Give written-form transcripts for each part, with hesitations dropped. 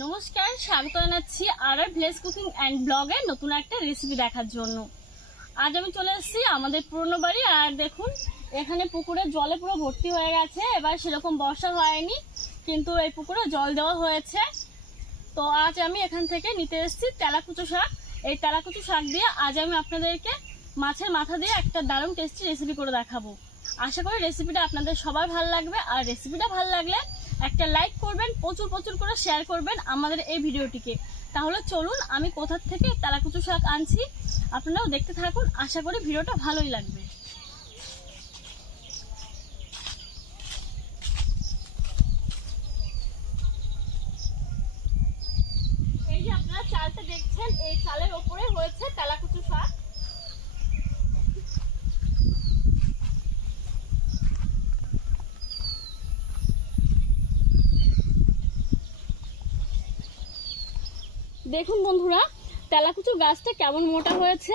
নমস্কার, স্বাগত জানাচ্ছি আর ভিলেজ কুকিং অ্যান্ড ব্লগে নতুন একটা রেসিপি দেখার জন্য। আজ আমি চলে এসেছি আমাদের পুরনো বাড়ি। আর দেখুন, এখানে পুকুরে জলে পুরো ভর্তি হয়ে গেছে। এবার সেরকম বর্ষা হয়নি, কিন্তু এই পুকুরে জল দেওয়া হয়েছে। তো আজ আমি এখান থেকে নিতে এসেছি তেলাকুচো শাক। এই তেলাকুচো শাক দিয়ে আজ আমি আপনাদেরকে মাছের মাথা দিয়ে একটা দারুণ টেস্টি রেসিপি করে দেখাবো। আশা করি রেসিপিটা আপনাদের সবার ভালো লাগবে। আর রেসিপিটা ভালো লাগলে একটা লাইক করবেন, প্রচুর প্রচুর করে শেয়ার করবেন আমাদের এই ভিডিওটিকে। তাহলে চলুন আমি কোথা থেকে তেলাকুচো শাক আনছি আপনারাও দেখতে থাকুন। আশা করি ভিডিওটা ভালোই লাগবে। এই যে আপনারা চালটা দেখছেন, এই চালের ওপরে হয়েছে তেলাকুচো শাক। দেখুন বন্ধুরা, তেলাকুচুর গাছটা কেমন মোটা হয়েছে।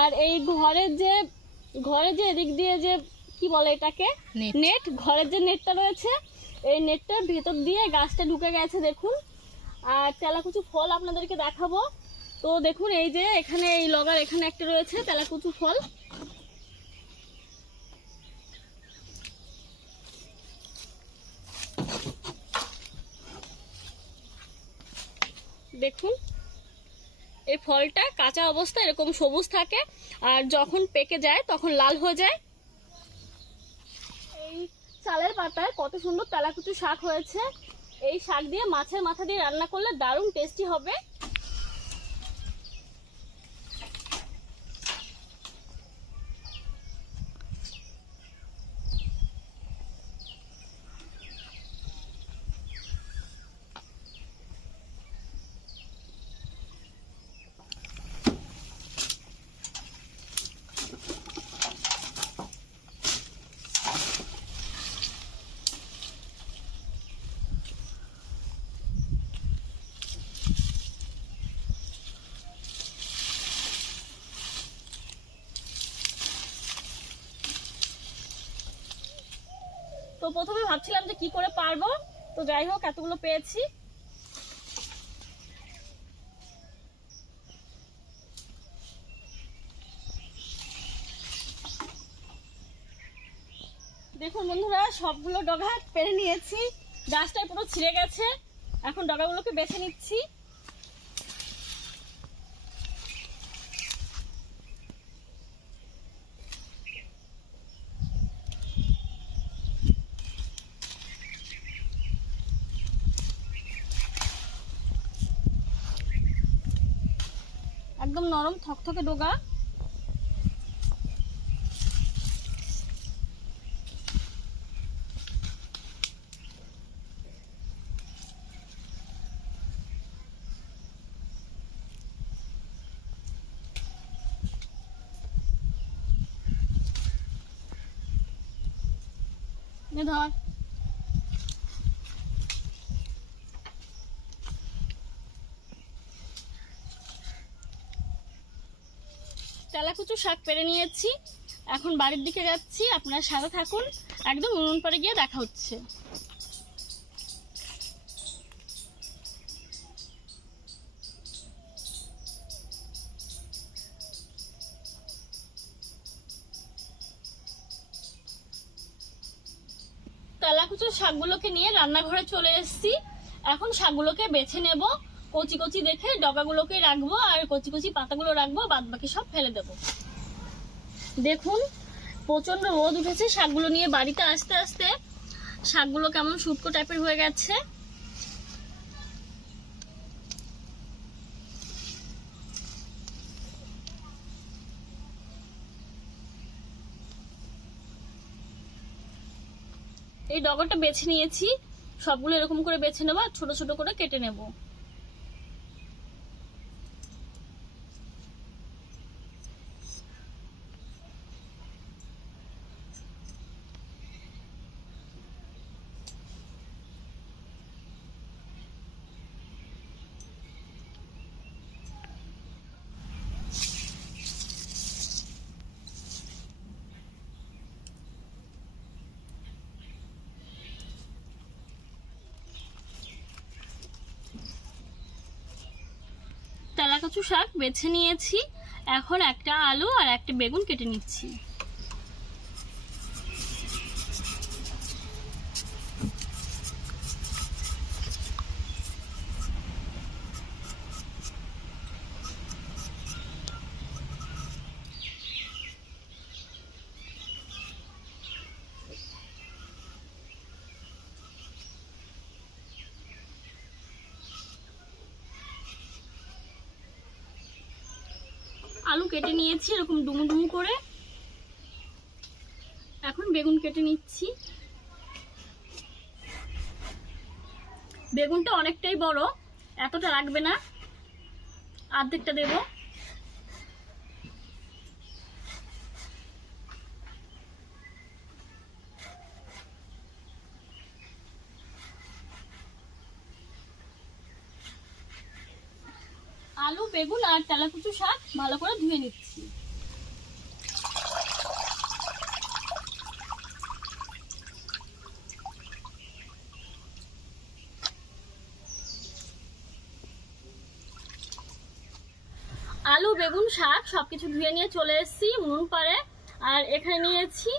আর এই ঘরের যে এদিক দিয়ে যে কি বলে এটাকে, নেট, ঘরের যে নেটটা রয়েছে, এই নেটটার ভেতর দিয়ে গাছটা ঢুকে গেছে দেখুন। আর তেলাকুচু ফল আপনাদেরকে দেখাবো। তো দেখুন, এই যে এখানে এই লগার এখানে একটা রয়েছে তেলাকুচু ফল। দেখুন, এই ফলটা কাঁচা অবস্থায় এরকম সবুজ থাকে, আর যখন পেকে যায় তখন লাল হয়ে যায়। এই চালের পাতায় কত সুন্দর তেলাকুচু শাক হয়েছে। এই শাক দিয়ে মাছের মাথা দিয়ে রান্না করলে দারুণ টেস্টি হবে। তো প্রথমে ভাবছিলাম যে কি করে পারবো, তো যাই হোক এতগুলো পেয়েছি। দেখুন বন্ধুরা, সবগুলো ডগা পেরে নিয়েছি। গাছটায় পুরো ছিঁড়ে গেছে। এখন ডগাগুলোকে বেছে নিচ্ছি। একদম নরম থকথকে ডগা। ধর, তেলাকুচু শাক পেরে নিয়েছি। এখন বাড়ির দিকে যাচ্ছি, আপনারা সাথে থাকুন। একদম উনুন পাড়ে গিয়ে দেখা হচ্ছে। তেলাকুচুর শাকগুলোকে নিয়ে রান্নাঘরে চলে এসেছি। এখন শাকগুলোকে বেছে নেব। কচি কচি দেখে ডগাগুলোকে রাখবো, আর কচি কচি পাতাগুলো রাখবো, বাদ বাকি সব ফেলে দেব। দেখুন, প্রচন্ড রোদ উঠেছে। শাকগুলো নিয়ে বাড়িতে আসতে আসতে শাকগুলো কেমন শুটকো টাইপের হয়ে গেছে। এই ডগাটা বেছে নিয়েছি। সবগুলো এরকম করে বেছে নেবো, আর ছোট ছোট করে কেটে নেব। কচু শাক বেছে নিয়েছি। এখন একটা আলু আর একটা বেগুন কেটে নিচ্ছি। আলু কেটে নিয়েছি এরকম ডুমু ডুমু করে। এখন বেগুন কেটে নিচ্ছি। বেগুনটা অনেকটাই বড়, এতটা লাগবে না, অর্ধেকটা দেব। আলু, বেগুন আর তেলাকুচু শাক ভালো করে ধুয়ে নিচ্ছি। আলু, বেগুন, শাক সবকিছু ধুয়ে নিয়ে চলে এসেছি উনুন পাড়ে। আর এখানে নিয়েছি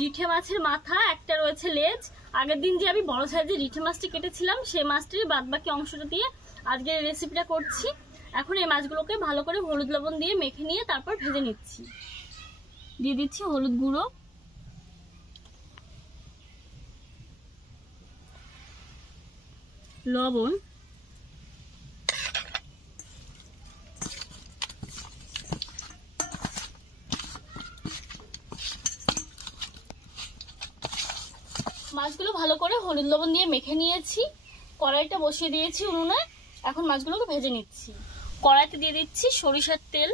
রিঠে মাছের মাথা, একটা রয়েছে লেজ। আগের দিন যে আমি বড় সাইজের রিঠে মাছটি কেটেছিলাম সেই মাছটির বাদবাকি অংশটা দিয়ে আজকে রেসিপিটা করছি। এখন এই মাছগুলোকে ভালো করে হলুদ লবণ দিয়ে মেখে নিয়ে তারপর ভেজে নিচ্ছি। দিয়ে দিচ্ছি হলুদ গুঁড়ো, লবণ, মাছগুলো ভালো করে হলুদ লবণ দিয়ে মেখে নিয়েছি। কড়াইটা বসিয়ে দিয়েছি উনুনে। এখন মাছগুলোকে ভেজে নিচ্ছি। কড়াইতে দিয়ে দিচ্ছি সরিষার তেল।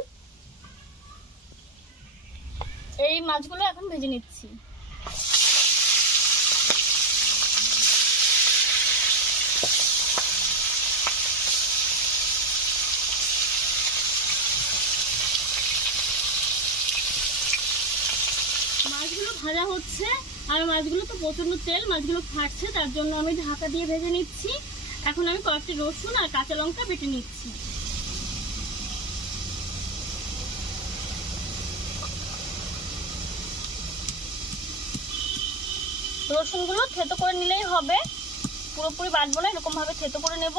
এই মাছগুলো এখন ভেজে নিচ্ছি। মাছগুলো ভাজা হচ্ছে আর মাছগুলো তো প্রচন্ড তেল, মাছগুলো ফাটছে, তার জন্য আমি ঢাকা দিয়ে ভেজে নিচ্ছি। এখন আমি কয়েকটি রসুন আর কাঁচা লঙ্কা বেটে নিচ্ছি। রসুনগুলো থেতো করে নিলেই হবে, পুরোপুরি বাটবো না, এরকম ভাবে থেতো করে নেব।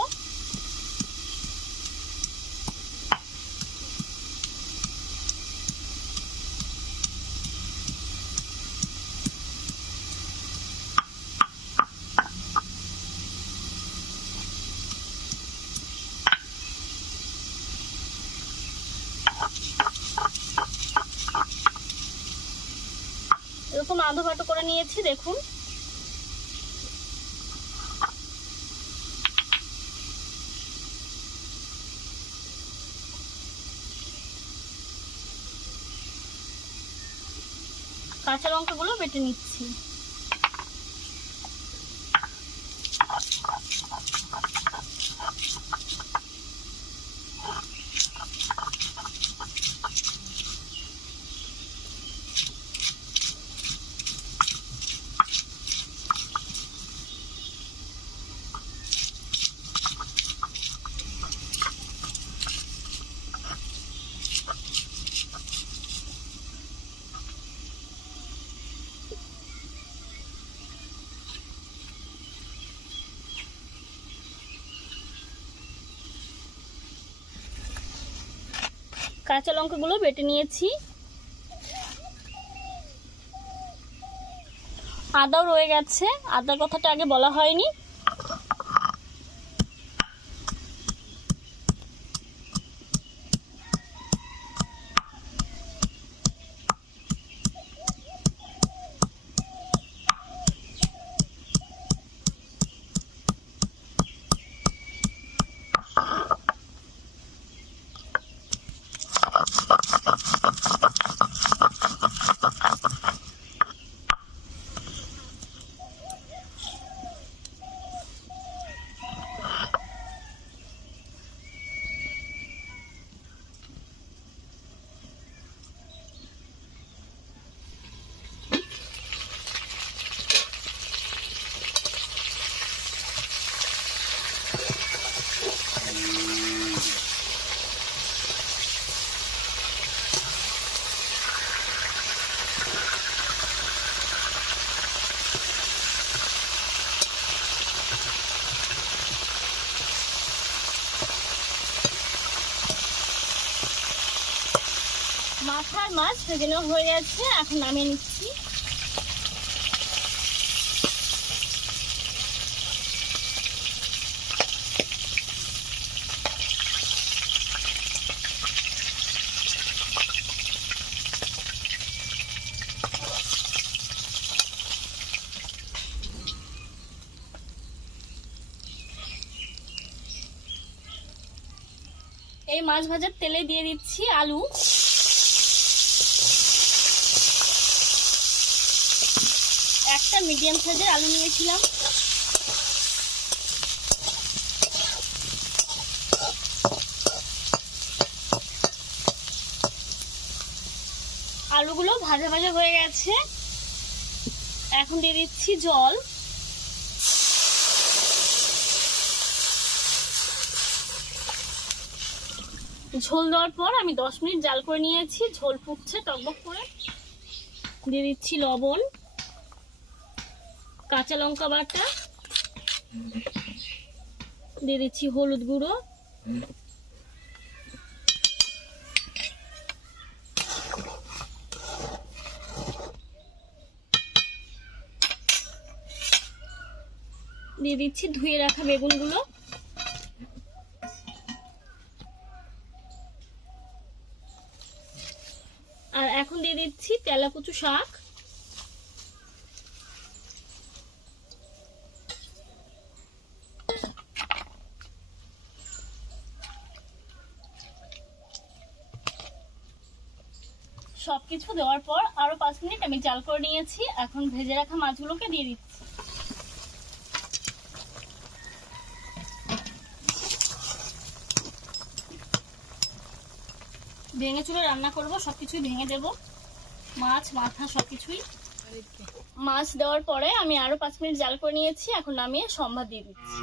এরকম আধো ভাটো করে নিয়েছি, দেখুন। কাঁচা লঙ্কাগুলো বেটে নিচ্ছি। কাঁচা লঙ্কাগুলো বেটে নিয়েছি। আদাও রয়ে গেছে, আদার কথাটা আগে বলা হয়নি। মাথা আর মাছ ভেজে নেওয়া হয়ে গেছে, এখন নামিয়ে নিচ্ছি। এই মাছ ভাজার তেলে দিয়ে দিচ্ছি আলু, একটা মিডিয়াম সাইজের আলু নিয়েছিলাম। আলুগুলো ভাজা ভাজা হয়ে গেছে, এখন দিয়ে দিচ্ছি জল। ঝোল দেওয়ার পর আমি 10 মিনিট জাল করে নিয়েছি, ঝোল ফুটছে টকবক করে। দিয়ে দিচ্ছি লবণ, কাঁচা লঙ্কা বাটা, দিয়ে দিচ্ছি হলুদ গুঁড়ো, দিয়ে দিচ্ছি ধুয়ে রাখা বেগুনগুলো, আর এখন দিয়ে দিচ্ছি তেলাকুচু শাক। সবকিছু দেওয়ার পর আরো 5 মিনিট আমি জাল করে নিয়েছি, এখন ভেজে রাখা মাছগুলোকে দিয়ে দিচ্ছি। ভেঙে চুলে রান্না করব, সবকিছুই ভেঙে দেব, মাছ মাথা সবকিছুই। মাছ দেওয়ার পরে আমি আরো 5 মিনিট জাল করে নিয়েছি, এখন নামিয়ে সম্বাদ দিয়ে দিচ্ছি।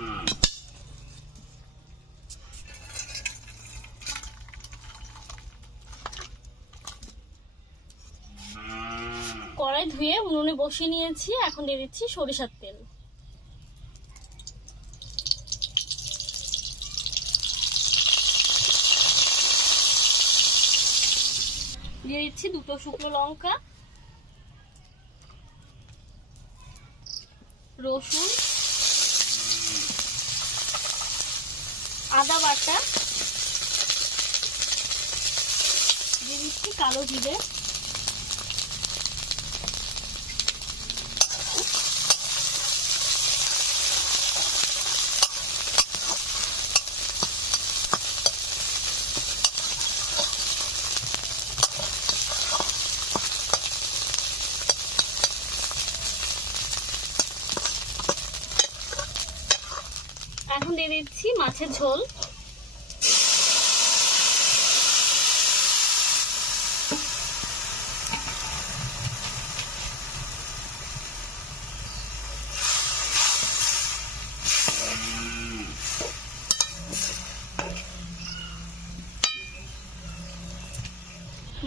কড়াই ধুয়ে উনুনে বসিয়ে নিয়েছি, এখন দিয়ে দিচ্ছি সরিষার তেল। দিয়ে দিচ্ছি 2টো শুকনো লঙ্কা, রসুন, আদা বাটা, দিয়ে দিচ্ছি কালো জিরে, এখন দিয়ে দিচ্ছি মাছের ঝোল।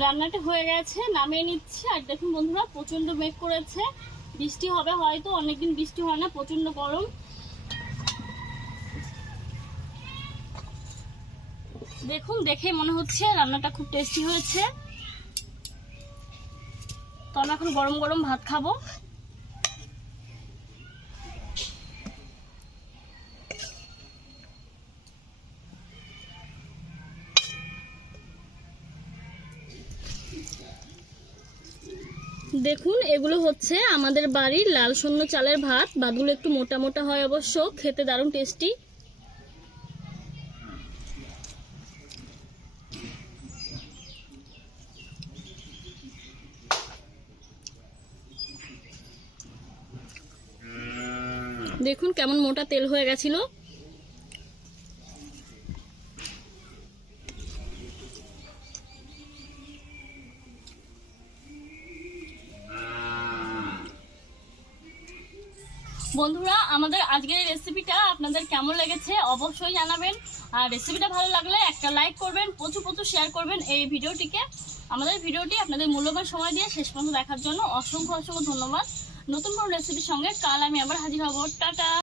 রান্নাটা হয়ে গেছে, নামিয়ে নিচ্ছি। আর দেখুন বন্ধুরা, প্রচন্ড মেঘ করেছে, বৃষ্টি হবে হয়তো, অনেকদিন বৃষ্টি হয় না, প্রচন্ড গরম। দেখুন, দেখে মনে হচ্ছে রান্নাটা খুব টেস্টি হয়েছে। তো আমি এখন গরম গরম ভাত খাবো। দেখুন, এগুলো হচ্ছে আমাদের বাড়ির লাল শূন্য চালের ভাত। ভাতগুলো একটু মোটা মোটা হয় অবশ্য, খেতে দারুণ টেস্টি। দেখুন কেমন মোটা তেল হয়ে গেছিল। বন্ধুরা, আমাদের আজকের রেসিপিটা আপনাদের কেমন লেগেছে অবশ্যই জানাবেন। আর রেসিপিটা ভালো লাগলে একটা লাইক করবেন, প্রচুর প্রচুর শেয়ার করবেন এই ভিডিওটিকে। আমাদের ভিডিওটি আপনাদের মূল্যবান সময় দিয়ে শেষ পর্যন্ত দেখার জন্য অসংখ্য অসংখ্য ধন্যবাদ। নতুন কোনো রেসিপির সঙ্গে কাল আমি আবার হাজির হব। টাটা।